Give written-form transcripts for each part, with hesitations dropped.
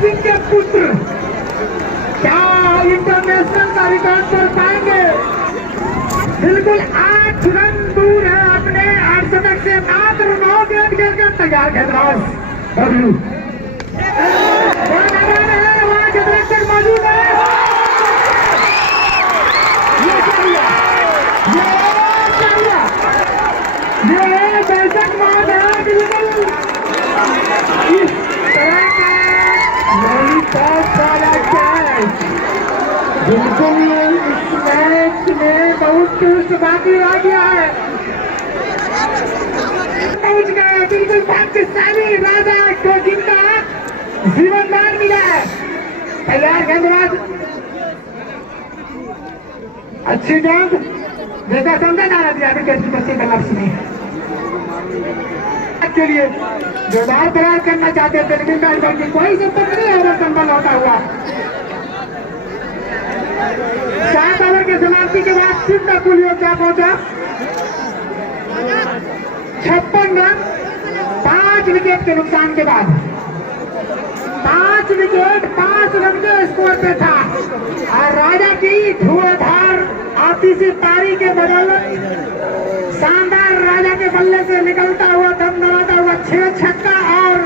सिंह के पुत्र क्या इंटरनेशनल का रिकॉर्ड कर पाएंगे? बिल्कुल 8 रन दूर है अपने 8 शतक से, मात्र 9 गेंद खेलकर तैयार गेंदबाज डब्ल्यू वहां गेंदरक्षक मौजूद है। ये दर्शक मौत है बिल्कुल इस तरह का लॉलीपॉप वाला कैच बिल्कुल इस मैच में बहुत ट्विस्ट बाकी रह गया है। पहुंच गए बिल्कुल पाकिस्तानी राजा को जिनका जीवनदान मिला है। तैयार गेंदबाज अच्छी गेंद जैसा समझा जा रहा था विकेट की बच्चे का लक्ष्य नहीं के लिए जोरदार प्रयास करना चाहते थे लेकिन बैटबॉल की कोई संपर्क नहीं ओवर संपन्न होता हुआ 7 ओवर के समाप्ति के बाद सिद्ध कुलियो क्या पहुंचा 56 रन 5 विकेट के नुकसान के बाद 5 विकेट 5 रन के स्कोर पे था और राजा की धुआंधार आती सी पारी के बदौलत शानदार राजा के बल्ले से निकलता हुआ दम दबाता हुआ 6 छक्का और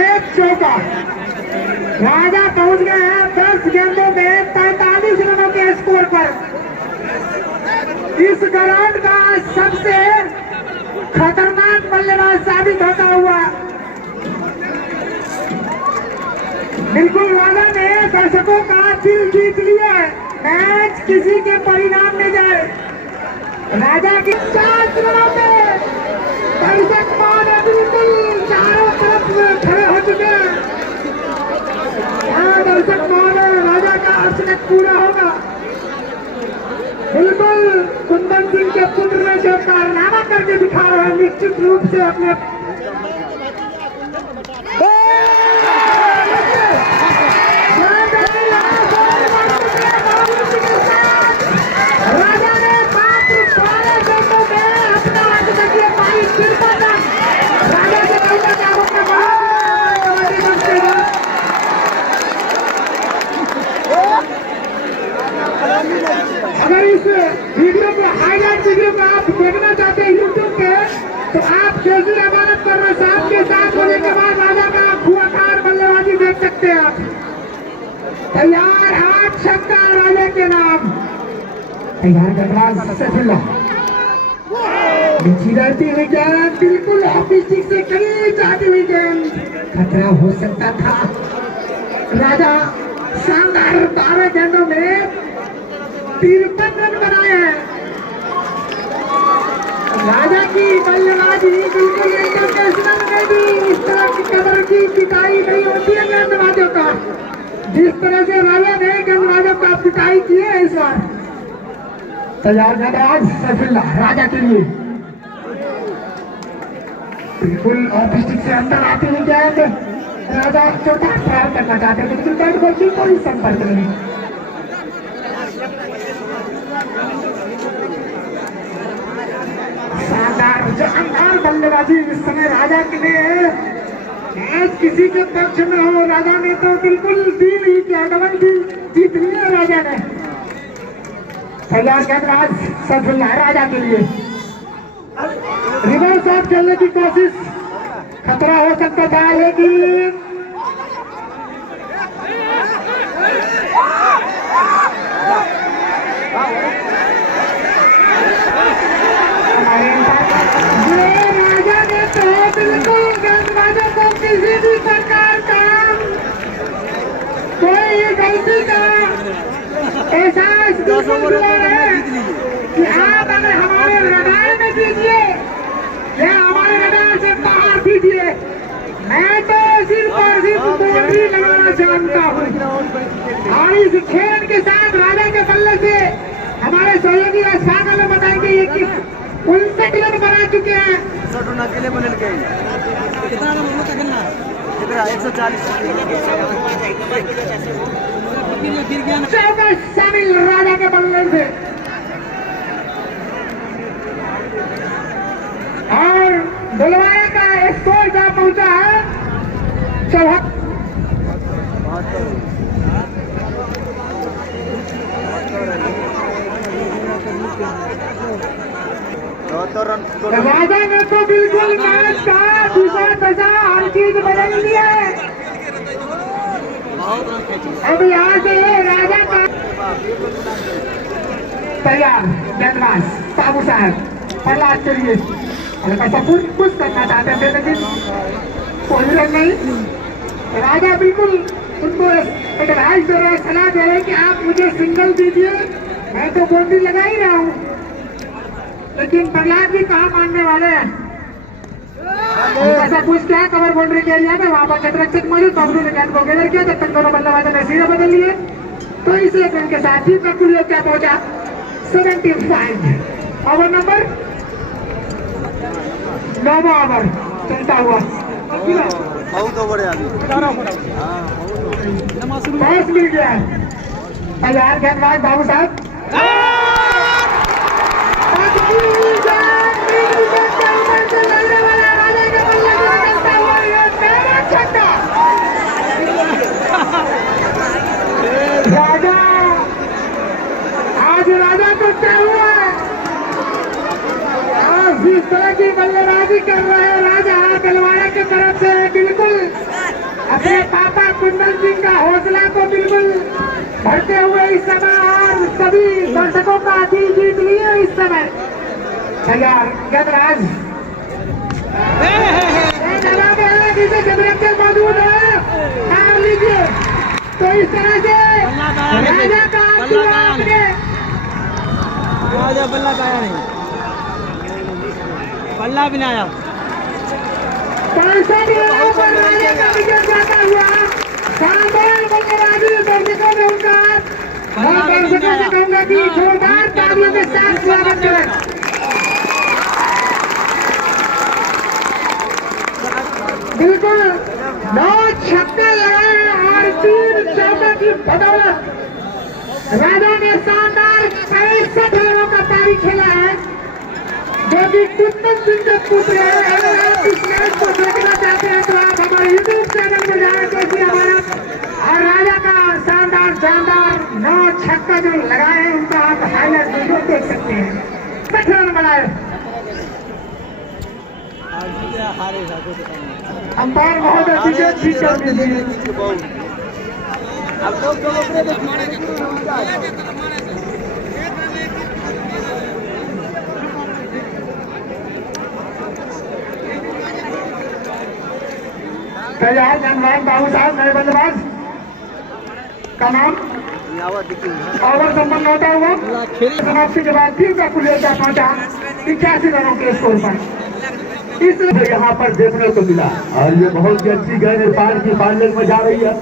1 चौका राजा पहुंच गए हैं 10 गेंदों में 45 रनों के स्कोर पर। इस ग्राउंड का सबसे खतरनाक बल्लेबाज साबित होता हुआ बिल्कुल राजा ने दर्शकों का दिल जीत लिया है। मैच किसी के परिणाम में जाए राजा की 4 रनों पे दर्शक मान बिल्कुल चारों तरफ में खड़े हो चुके हैं। यहाँ दर्शक मान राजा का अर्चना पूरा होगा। बिल्कुल कुंदन सिंह के पुत्र ने जो कारनामा करके दिखा रहे हैं निश्चित रूप से अपने अगर इस वीडियो को हाईलाइट वीडियो को आप देखना चाहते हैं यूट्यूब पे तो आप केजी अमानत पर साहब के साथ होने के बाद राजा का खुआकार बल्लेबाजी देख सकते हैं आप। तैयार 8 छक्का राजा के नाम तैयार गेंदबाज सैफुल्ला नीचे रहती हुई गेंद बिल्कुल ऑफिस से करीब जाती हुई गेंद खतरा हो सकता था। राजा शानदार 12 गेंदों में 53 रन बनाए हैं। राजा की बल्लेबाजी बिल्कुल इंटरनेशनल में भी इस तरह की कदर की पिटाई नहीं होती है गेंदबाजों का जिस तरह से राजा ने गेंदबाजों का पिटाई की है इस बार। तैयार गेंदबाज सैफुल्ला राजा के लिए बिल्कुल ऑफिस से अंदर आती हुई गेंद राजा चौथा ट्रायल करना चाहते थे लेकिन बैट बॉल की कोई संपर्क नहीं। शानदार जानदार बल्लेबाजी इस समय राजा के लिए मैच किसी के पक्ष में हो राजा ने तो बिल्कुल डील ही किया डबल डील जीत लिया राजा ने। तैयार गेंदबाज सैफुल्ला राजा के लिए रिवर्स शॉट खेलने की कोशिश खतरा हो सकता था लेकिन राजा ने तो बिल्कुल गेंदबाजों को किसी भी प्रकार का कोई गलती का एहसास बिल्कुल है कि आप अगर हमारे रडार में दीजिए या हमारे रडार से बाहर दीजिए मैं तो सिर्फ और सिर्फ बाउंड्री लगाना जानता हूँ। और इस खेल के साथ राजा के बल्ले से हमारे सहयोगी राजस्थान में बताएंगे ये कि 59 रन बना चुके हैं। कितना 140 शामिल राजा के बल्ले से और बुलवाया का स्कोर क्या पहुंचा है चौहक राजा ने तो बिल्कुल मैच का दूसरा दशा हर चीज बदल दी है। अब यहाँ से राजा का तैयार गेंदबाज बाबू साहब प्रहलाद के लिए हल्का सा कुछ करना चाहते थे लेकिन कोई रन नहीं। राजा बिल्कुल उनको एडवाइस दे रहे, सलाह दे रहे कि आप मुझे सिंगल दीजिए, मैं तो बाउंड्री लगा ही रहा हूँ। लेकिन प्रहलाद भी कहाँ मानने वाले हैं। ऐसा कुछ क्या कवर बाउंड्री के एरिया में वहां पर क्षेत्ररक्षक मौजूद, बाबू ने गेंद को गेंदर किया, जब तक दोनों बल्लेबाजों ने सीधे बदल लिए तो इस एक रन के साथ ही कुल क्या पहुंचा 75। ओवर नंबर 9 ओवर चलता हुआ बहुत ओवर है अभी। 10 मिल गया है। तैयार गेंदबाज बाबू साहब राजा आज राजा तो क्या हुआ है। आज जिस तरह की बल्लेबाजी कर रहे हैं राजा बलवाड़ा की तरफ से बिल्कुल अपने पापा कुंदन सिंह का हौसला को बिल्कुल भरते हुए इस समय और सभी दर्शकों का दिल जीत लिए इस समय। तैयार गेंदबाज जिसे क्षेत्ररक्षक मौजूद है मान लीजिए। तो इस तरह से राजा का आपने राजा बल्ला आया नहीं, बल्ला भी नहीं आया। 65 पर राजा का विकेट जाता हुआ शानदार बल्लेबाजी दर्शकों ने उनका और दर्शकों से कहूंगा कि जोरदार तालियों के साथ स्वागत करें। बिल्कुल 9 छक्के लगाए और 3 चौके की बदौलत राजा ने शानदार 65 रनों का पारी खेला है, जो कि कुंदन सिंह के पुत्र है। अगर आप इस मैच को देखना चाहते हैं तो आप हमारे YouTube चैनल पर जाएं, कैसी हमारा और राजा का शानदार 9 छक्का जो लगाए हैं उनका आप हाईलाइट वीडियो देख सकते हैं। 60 रन बनाए। अंपायर महोदय विकेट ठीक कर दीजिए। तैयार गेंदबाज बाबू साहब नए बल्लेबाज का नाम ओवर संपन्न होता हुआ समाप्ति के बाद फिर का कुल पहुंचा 81 रनों के स्कोर पर। इसलिए यहाँ पर देखने को मिला और ये बहुत ही अच्छी गेंद पार की फाइनल में जा रही है।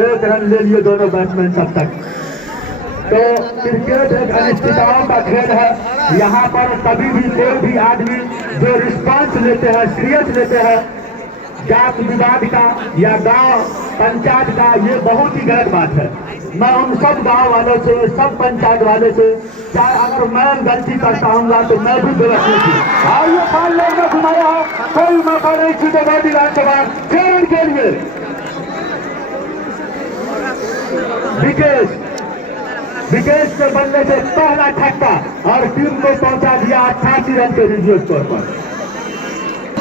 1 रन ले लिए दोनों बैट्समैन तब तक। तो क्रिकेट एक अनिश्चितताओं का खेल है। यहाँ पर कभी भी कोई भी आदमी जो रिस्पांस लेते हैं, सीरियस लेते हैं जात विवाद का या गांव पंचायत का, ये बहुत ही गलत बात है। मैं उन सब गांव वालों से, सब पंचायत वाले से, चाहे अगर मैं गलती करता हूँ तो मैं भी गलत नहीं थी। और ये फाइनल में घुमाया हो, कोई मौका नहीं छूटेगा विधानसभा 6 रन के लिए। विकेट के बल्ले से पहला छक्का और टीम को पहुंचा दिया 88 रन के रिव्यू स्कोर पर।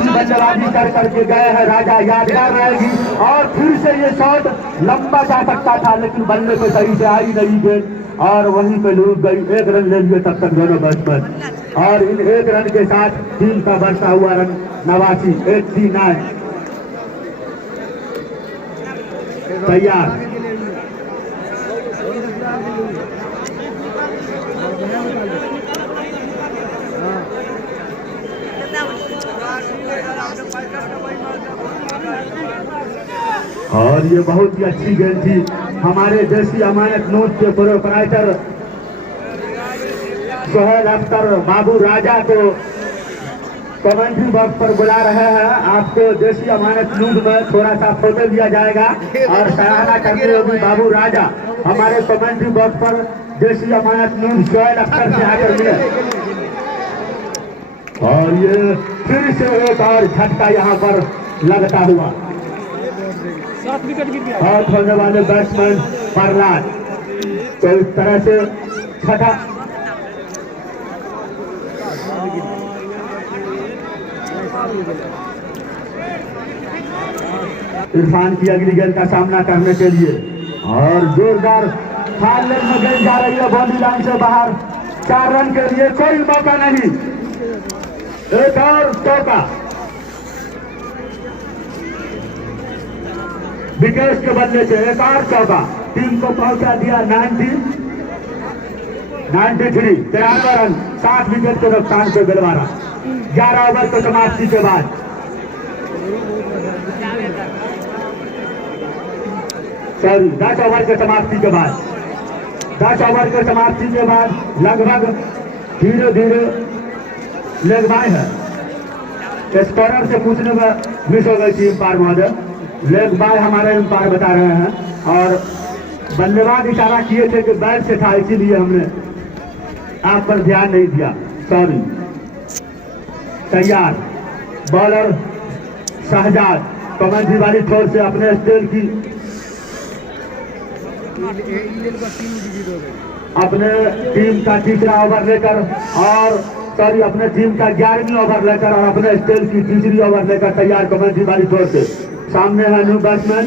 बल्लेबाजी कर करके गए हैं राजा, यादगार रहेगी। और फिर से ये शॉट लंबा जा सकता था लेकिन बल्ले पे सही से आई नहीं गेंद और वहीं पे डूब गई। 1 रन ले लिए तब तक दोनों बैट्समैन और इन 1 रन के साथ टीम का बरसा हुआ रन 89। तैयार और ये बहुत ही अच्छी गेंद थी। हमारे देसी अमानत न्यूज के प्रोपराइटर सोहेल अख्तर बाबू राजा को कमेंट्री बॉक्स पर बुला रहे हैं। आपको देसी अमानत न्यूज में थोड़ा सा फोटो दिया जाएगा और सराहना करते हुए बाबू राजा हमारे कमेंट्री बॉक्स पर देसी अमानत न्यूज सोहेल अख्तर से आकर मिले। और ये फिर से एक और झटका यहाँ पर लगता हुआ 7 विकेट गिर गया। आउट होने वाले बैट्समैन प्रहलाद। तो इस तरह से छठा इरफान की अगली गेंद का सामना करने के लिए और जोरदार फाल लेग में गेंद जा रही है बाउंड्री लाइन से बाहर। 4 रन के लिए कोई मौका नहीं। एक और चौका विकेट के बदले से एक और चौका टीम को पहुंचा दिया 93 93 रन 7 विकेट के नुकसान से बिलवारा। 11 ओवर की समाप्ति के बाद सॉरी 10 ओवर के समाप्ति के बाद 10 ओवर के समाप्ति के बाद लगभग धीरे धीरे लेग बाय है। स्कोरर से पूछने में मिस हो गई थी अंपायर महोदय। लेग बाय हमारे अंपायर बता रहे हैं और बल्लेबाज इशारा किए थे कि बैट से था, इसीलिए हमने आप पर ध्यान नहीं दिया, सॉरी। तैयार बॉलर शहजाद कमेंट्री वाली छोर से अपने स्टेल की अपने टीम का तीसरा ओवर लेकर और सॉरी अपने टीम का 11वीं ओवर लेकर और अपने स्टेल की तीसरी ओवर लेकर तैयार कमेंट्री वाली छोर से। सामने है न्यू बैट्समैन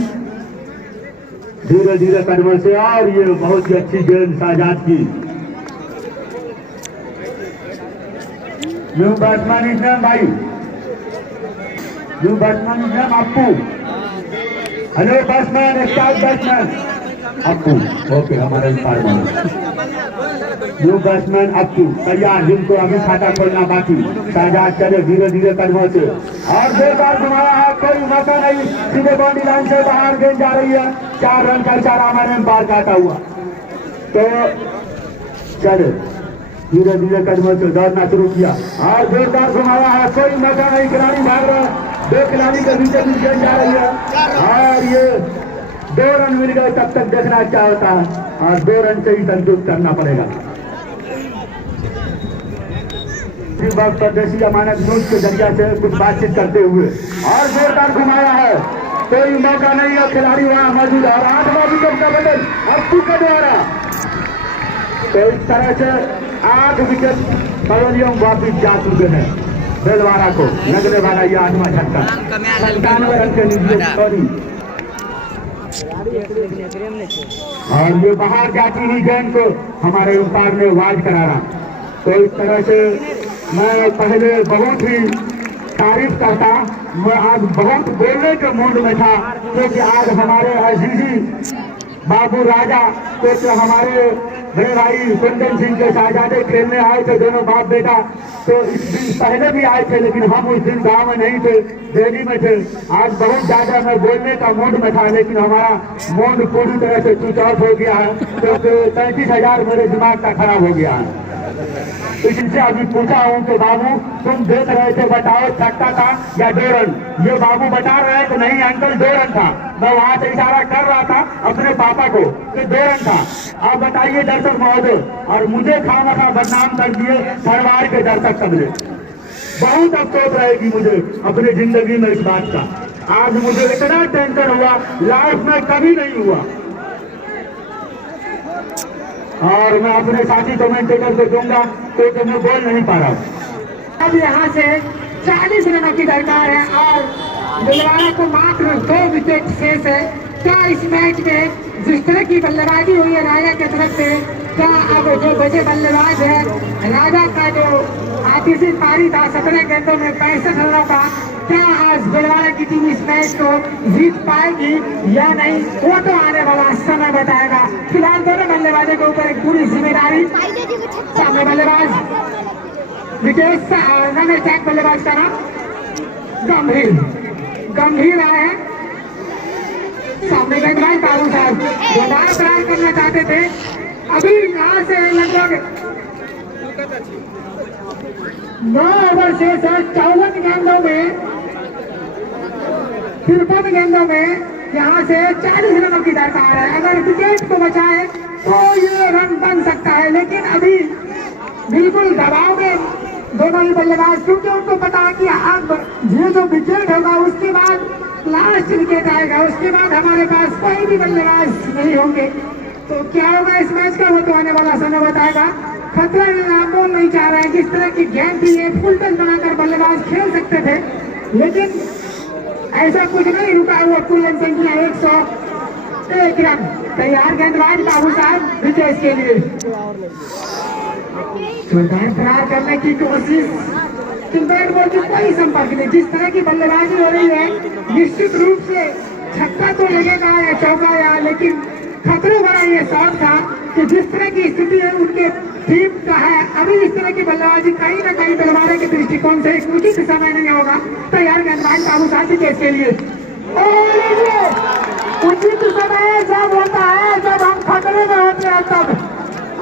धीरे धीरे कदमों से और ये बहुत ही अच्छी गेंद शहजाद की। न्यू बैट्समैन इज नेम भाई, new batsman is name Appu. Hello batsman, start batsman Appu. Okay, हमारे न्यू बैट्समैन अप्पू तैयार, जिनको अभी खाता खोलना बाकी। शहजाद चले धीरे धीरे कदमों से और जोरदार घुमाया है, कोई मौका नहीं, सीधे बाउंड्री लाइन से बाहर गेंद जा रही है। 4 रन का इशारा हमारे अंपायर काटा हुआ। तो चले धीरे धीरे कदमों से दौड़ना शुरू किया और जोरदार घुमाया है, कोई मौका नहीं, खिलाड़ी भाग रहा है। 2 खिलाड़ी के बीच गेंद जा रही है और ये 2 रन मिल गए। तब तक देखना क्या होता है और 2 रन से ही संतुष्ट करना पड़ेगा। परदेशी अमानत न्यूज के जरिया से कुछ बातचीत करते हुए और जोरदार घुमाया है, कोई मौका नहीं है, खिलाड़ी वहां मौजूद है और 8वां विकेट का बदल अप्पू के द्वारा। तो इस तरह से 8 विकेट पवेलियन वापिस जा चुके हैं। बेलवारा को लगने वाला ये 8वां झटका 97 रन के नीचे सॉरी और ये बाहर जाती हुई गेंद को हमारे अंपायर ने वाइड करारा। तो इस तरह से मैं पहले बहुत ही तारीफ करता, मैं आज बहुत बोलने के मूड में था क्योंकि आज हमारे अजीजी बाबू राजा तो हमारे बड़े भाई कुंदन सिंह के शहजादे खेलने आए थे, दोनों बाप बेटा। तो इस दिन पहले भी आए थे लेकिन हम उस दिन गांव में नहीं थे, दिल्ली में थे। आज बहुत ज्यादा मैं बोलने का मूड में था लेकिन हमारा मूड पूरी तरह से स्विच ऑफ हो गया है क्योंकि 35,000 मेरे दिमाग का खराब हो गया है। इनसे अभी पूछा हूं कि बाबू तुम देख रहे थे, बताओ छक्का था या 2 रन? ये बाबू बता रहे हैं कि नहीं अंकल 2 रन था। मैं वहां से इशारा कर रहा था अपने पापा को कि 2 रन था। आप बताइए दर्शक महोदय, और मुझे खामखा बदनाम कर दिए धरवाड़ के दर्शक समझे। बहुत अफसोस रहेगी मुझे अपनी जिंदगी में इस बात का। आज मुझे इतना टेंशन हुआ, लाइफ में कभी नहीं हुआ। और मैं अपने साथी कमेंटेटर को दूंगा क्योंकि मैं बोल नहीं पा रहा हूँ। अब यहाँ से 40 रनों की दरकार है और बिलवारा को मात्र 2 विकेट शेष है। क्या इस मैच में जिस तरह की बल्लेबाजी हुई है राजा की तरफ से, क्या अब जो बचे बल्लेबाज है राजा का जो आतिशी पारी था 17 गेंदों में 65 रनों का, क्या आज बिलवारा की टीम इस मैच को जीत पाएगी या नहीं, वो तो आने वाला समय बताएगा। फिलहाल दोनों बल्लेबाजों के ऊपर एक पूरी जिम्मेदारी। सामने बल्लेबाज विकेट रन अटैक बल्लेबाज का नाम गंभीर आए हैं। सामने गेंदबाज बाबू साहब दोबारा ट्राई करना चाहते थे। अभी यहाँ से लगभग 9 ओवर से 54 गेंदों में 53 गेंदों में यहाँ से 40 रनों की दरकार है। अगर विकेट को बचाए तो ये रन बन सकता है, लेकिन अभी बिल्कुल दबाव में दोनों ही बल्लेबाज, क्योंकि उनको पता है कि अब ये जो विकेट होगा उसके बाद लास्ट विकेट आएगा, उसके बाद हमारे पास कोई भी बल्लेबाज नहीं होंगे। तो क्या होगा इस मैच का वो तो आने वाला समय बताएगा। खतरा आप बोल नहीं चाह रहे हैं, जिस तरह की गेंद थी ये फुल टच बनाकर बल्लेबाज खेल सकते थे, लेकिन ऐसा कुछ नहीं, रुका हुआ कुल रन संख्या 101 रन। तैयार गेंदबाज बाबू साहब विकेट के लिए जोरदार प्रहार करने की कोशिश, बैट बॉल की कोई संपर्क नहीं। जिस तरह की बल्लेबाजी हो रही है निश्चित रूप से छक्का तो लगेगा या चौका या, लेकिन खतरे भरा ये शॉट था कि जिस तरह की स्थिति है उनके टीम का है, अभी इस तरह की बल्लेबाजी कहीं ना कहीं दरबारे के दृष्टिकोण से एक उचित समय नहीं होगा। तैयार गेंदबाज बाबू साहब विकेट के लिए। उचित समय जब होता है जब हम खतरे में होते हैं तब,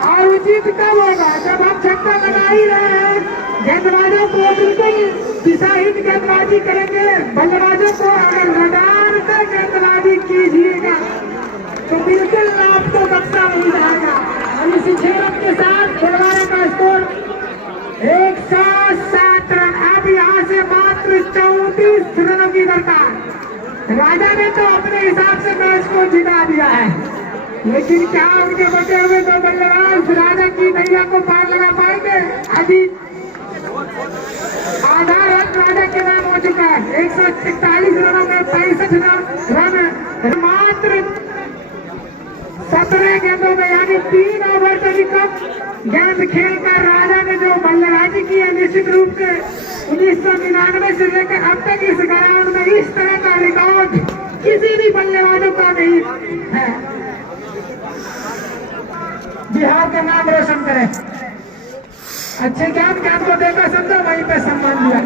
और उचित कब होगा जब हम छक्का लगा ही रहे हैं। गेंदबाजों को बिल्कुल दिशाहीन गेंदबाजी करेंगे, बल्लेबाजों को अगर रडार से गेंदबाजी कीजिएगा तो बिल्कुल आपको बख्शा नहीं जाएगा। और इसी खेल के साथ खिलवाड़े का स्कोर 107 रन। अब यहाँ से मात्र 34 रनों की दरकार। राजा ने तो अपने हिसाब से मैच को जिता दिया है, लेकिन क्या उनके बचे हुए दो बल्लेबाज राजा की नैया को पार लगा पाएंगे? अभी आधा रन राजा के नाम हो चुका है। 141 रनों में 65 रन मात्र 17 गेंदों में, यानी 3 ओवर से भी कम गेंद खेलकर राजा ने जो बल्लेबाजी की है, निश्चित रूप से 1999 से लेकर अब तक इस ग्राउंड में इस तरह का रिकॉर्ड किसी भी बल्लेबाजों का नहीं है। बिहार का नाम रोशन करें। अच्छे ज्ञान को देखा समझो, वहीं पे सम्मान दिया।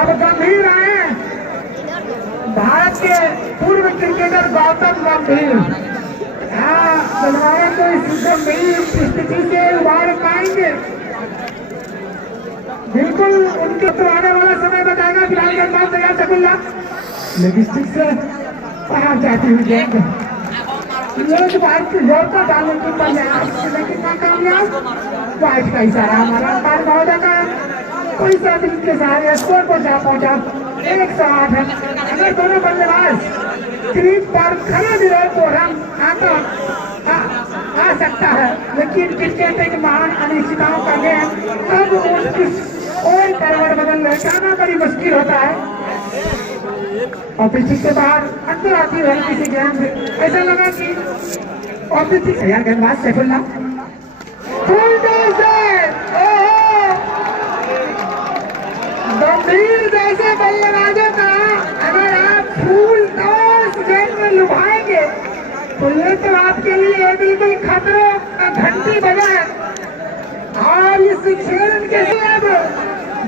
अब गंभीर आए भारत के पूर्व क्रिकेटर गौतम गंभीर। हाँ, बल्लेबाज को इस गंभीर स्थिति से उबार पाएंगे, बिल्कुल उनके तो आने वाला समय बताएगा। फिलहाल गेंदबाज तैयार सकुल्ला लेगिस्टिक से बाहर जाती हुई गेंद एक बार की जोर का डालने की प्रयास, लेकिन नाकामयाब। वाइट का इशारा हमारा अंपायर महोदय का, कोई सा दिल के सहारे स्कोर पर जा पहुंचा 108 रन। अगर दोनों बल्लेबाज क्रीज पर खड़े भी रहे तो रन आ सकता है, लेकिन क्रिकेट एक महान अनिश्चितताओं का गेम, तब उसकी और करवट बदल जाना बड़ी मुश्किल होता है। और पिच के बाहर अंदर आती है किसी गेंद, ऐसा लगा कि और यार गेंदबाज सैफुल्ला फुल टॉस है। गंभीर जैसे बल्लेबाजों का अगर आप फुल टॉस गेंद में लुभाएंगे तो ये तो आपके लिए बिल्कुल खतरों का घंटी बजा है। और इस खेल के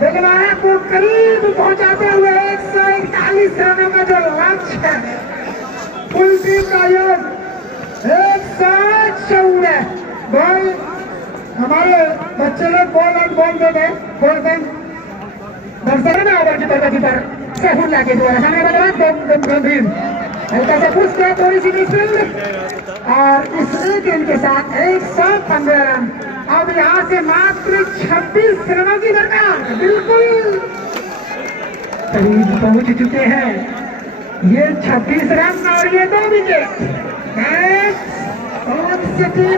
बल्लेबाज को करीब पहुंचाते हुए 141 रनों का जो लक्ष्य है, फुल टीम का योग 104 बॉल। हमारे बच्चे लोग बॉल दे दें, बोल दें दर्शक में ओवर की प्रगति पर सैफुल्ला के द्वारा हमें बल्लेबाज गंभीर हल्का सा पुश किया, थोड़ी सी मिसफील्ड और इस एक गेंद के साथ 115 रन। अब यहाँ से मात्र 26 रनों की दरकार, बिल्कुल करीब पहुंच चुके हैं। ये 26 रन और ये 2 विकेट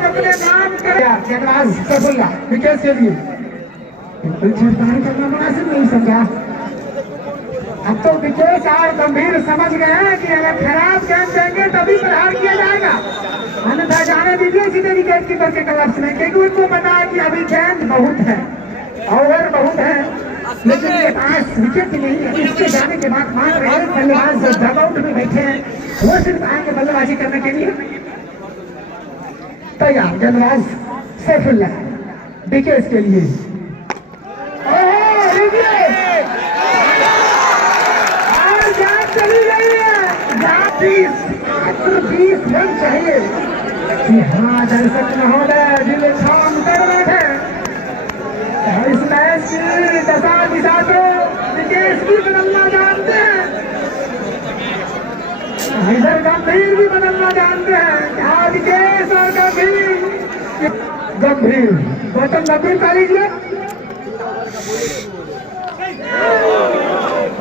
अपने नाम कर गेंदबाज सैफुल्ला विकेट के लिए बिल्कुल छेड़छाड़ करना मुनासिब नहीं समझा। अब तो विकेट और गंभीर समझ गए हैं कि अगर खराब गेंद देंगे तभी प्रहार किया जाएगा, अन्यथा जाने दीजिए सीधे विकेट कीपर के क्लब्स में, क्योंकि उनको पता है कि अभी गेंद बहुत है, ओवर बहुत है, लेकिन ये पास विकेट नहीं है। इसके जाने के बाद मात्र एक बल्लेबाज डगआउट में बैठे हैं, वो सिर्फ आएंगे बल्लेबाजी करने के लिए। तैयार गेंदबाज सैफुल्ला विकेट के लिए। चली गई है 20 रन चाहिए। हाँ दर्शक महोदय दिल छान कर बैठे, इस मैच की दशा दिशा तो विकेट भी बदलना जानते हैं, इधर गंभीर भी बदलना जानते हैं। क्या विकेट और गंभीर गौतम गंभीर का लीजिए,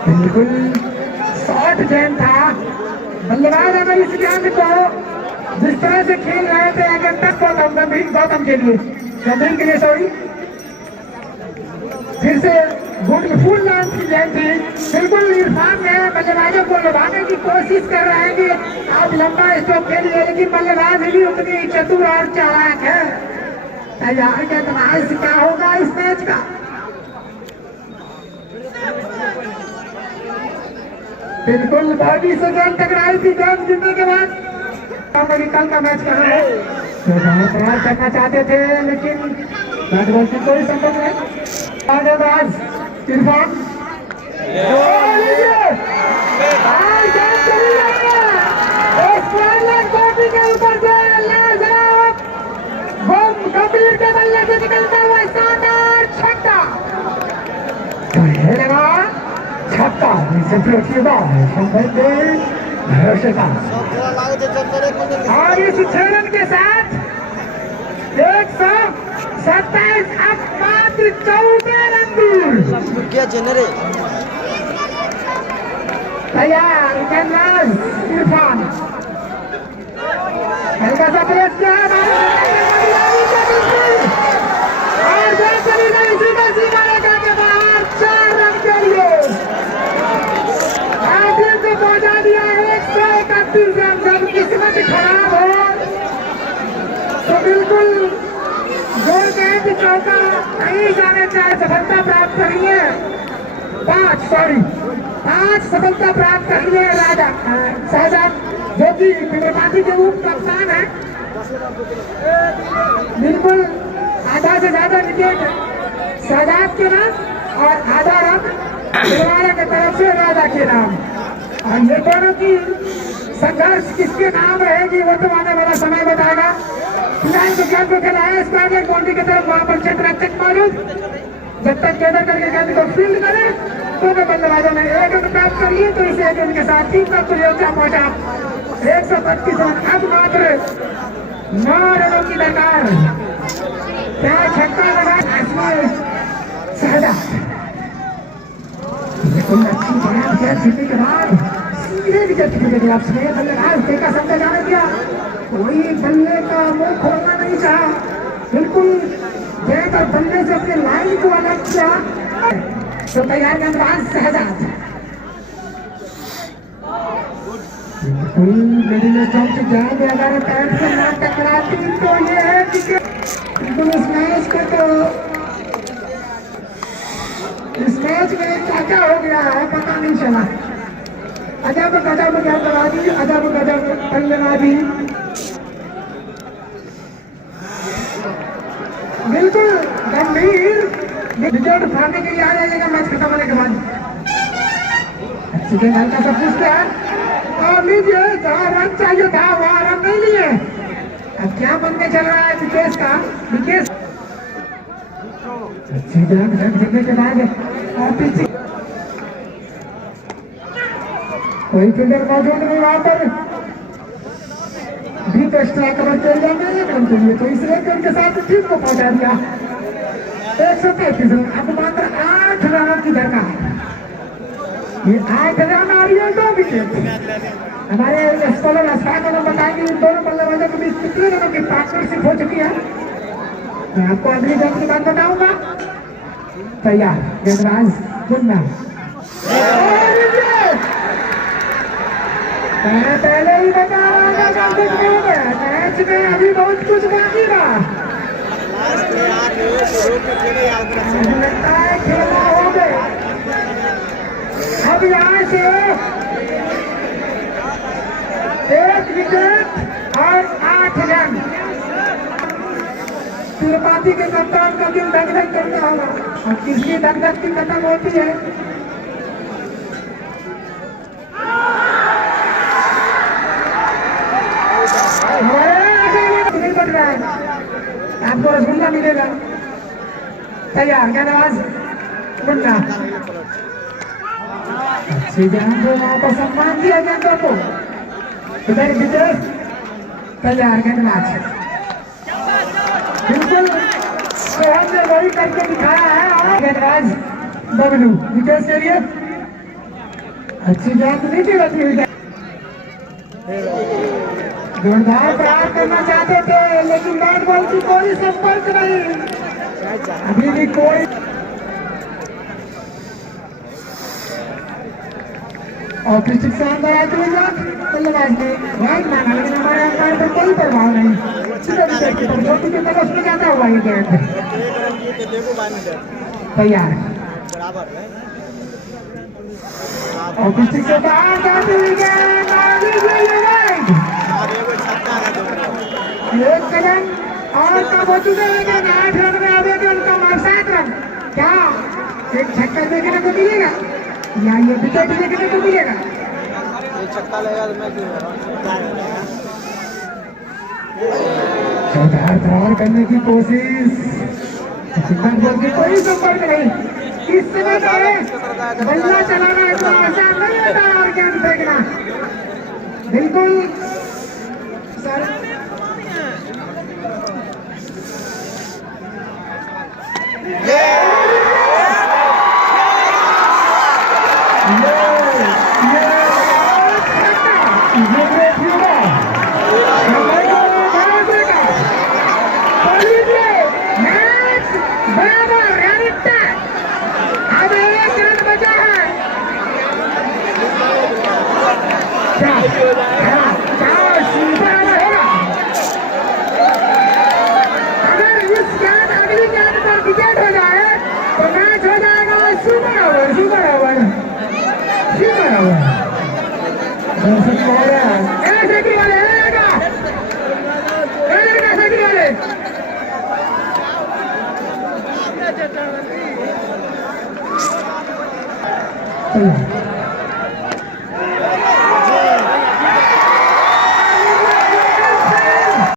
बिल्कुल शॉर्ट गेंद था। बल्लेबाज अगर इस गेंद को जिस तरह से खेल रहे थे अगर तक गौतम के लिए सॉरी फिर से गुड फुल लाइन की गेंद थी। बिल्कुल इरफान ने बल्लेबाजों को लुभाने की कोशिश कर रहे हैं कि आप लंबा स्ट्रोक खेलिए, लेकिन बल्लेबाज भी उतनी चतुर और चालाक है। तैयार गेंदबाज क्या होगा इस मैच का? बिल्कुल बॉडी से गेंद टकराई थी। गेंद गिरने के बाद मेडिकल का मैच कहाँ है तो तैयार करना चाहते थे, लेकिन कोई संभव नहीं। गेंदबाज इरफान के ऊपर गंभीर के बल्ले से निकलता हुआ शानदार छक्का छक्का और इस छेड़न के साथ 127 अब मात्र 14 रन दूर। तैयार गेंदबाज इरफान हल्का सा प्रेस किया और गेंद चली गई सीधा सीधा रेखा के बाहर 4 रन के लिए। आखिर से पहुंचा दिया 131 रन। जब किस्मत खराब हो तो बिल्कुल गोल गेंद चौका नहीं जाने चाहे सफलता प्राप्त करिए। 5 सफलता प्राप्त करिए राजा शहजाद जो कि पार्टी के उप कप्तान है। बिल्कुल आधा से ज्यादा विकेट शहजाद के नाम और आधा रन दिलवारा की तरफ से राजा के नाम। और ये दोनों की संघर्ष किसके नाम रहेगी वो तो आने वाला समय बताएगा। फिलहाल तो गेंद को खिलाया स्क्वायर बाउंड्री की तरफ, वहां पर क्षेत्र रक्षक मौजूद। जब तक केंद्र करके गेंद को फील्ड करे तो बल्लेबाजों ने 1 रन प्राप्त कर लिए, तो इसे 1 रन के साथ 3 तक पहुंचा 132 रन। अब मात्र 9 रनों की दरकार। क्या छक्का लगा शहजाद। बिल्कुल अच्छी बात है। जीतने के बाद सीधे विकेट की बल्लेबाज देखा समझा जाने दिया, कोई बल्ले का मुंह खोलना नहीं चाहा। बिल्कुल गेंद और बल्ले से अपने लाइन को अलग किया। तो तैयार गेंदबाज शहजाद गेंद अगर पैर से ना टकराती तो ये है कि बिल्कुल इस मैच को तो इस मैच में क्या क्या हो गया है पता नहीं चला। अजब गजब गेंदबाजी, अजब गजब बल्लेबाजी। बिल्कुल गंभीर विकेट उठाने के लिए आ जाएगा मैच खत्म होने के बाद। अच्छी गेंद हल्का सा पूछते हैं और लीजिए जहाँ रन चाहिए था वहाँ रन नहीं लिए। अब क्या मन में चल रहा है विकेश का? विकेश अच्छी गेंद गिरने के बाद और पीछे कोई फील्डर मौजूद नहीं वहां पर भी तो स्ट्राइक पर चल जाएंगे 1 रन के लिए, तो इसलिए उनके साथ टीम को पहुंचा दिया 133 रन। अब मात्र 8 रनों की दरकार। ये 8 रन आ रही है 2 विकेट। हमारे स्कॉलर अस्पाक को बताएंगे इन दोनों बल्लेबाजों के बीच कितने रनों की पार्टनरशिप हो चुकी है। मैं आपको अगली गेंद की बात बताऊंगा। तैयार गेंदबाज मुन्ना मैं पहले ही बता रहा था मैच में अभी बहुत कुछ बाकी था। लगता है खेला हो गया। अब यहाँ से 1 विकेट और 8 रन। तिरुपति के कप्तान का दिल धक धक करता होगा और किसकी धक धक की खत्म होती है। नहीं बन रहा है, आपको रसगुल्ला मिलेगा। तैयार गेंदबाज मुन्ना अच्छी गेंद वहां पर सम्मान दिया गेंदों को। इधर विकेट तैयार गेंदबाज बिल्कुल सोहन ने वही करके दिखाया है। और गेंदबाज बबलू विकेट के लिए अच्छी बात नहीं थी रखी जोरदार प्रयास करना चाहते थे लेकिन बैट बॉल की कोई संपर्क नहीं अभी भी कोई और पिछले से अंदर आते हुए बल्लेबाज ने राइट माना लेकिन हमारे अंपायर पर कोई प्रभाव नहीं छोटी के तरफ में जाता हुआ ये गेंद तैयार और पिछले से बाहर जाती हुई गेंद आगे राइट एक कदम और कब हो चुके हैं लेकिन 8 रन में आगे के उनका 7 रन क्या एक छक्का देखने को मिलेगा या ये विकेट देखने को मिलेगा छक्का लगेगा तो मैं चौधार कवर करने की कोशिश कोई संपर्क नहीं इस समय बल्ला चलाना इतना आसान नहीं होता और गेंद फेंकना बिल्कुल सर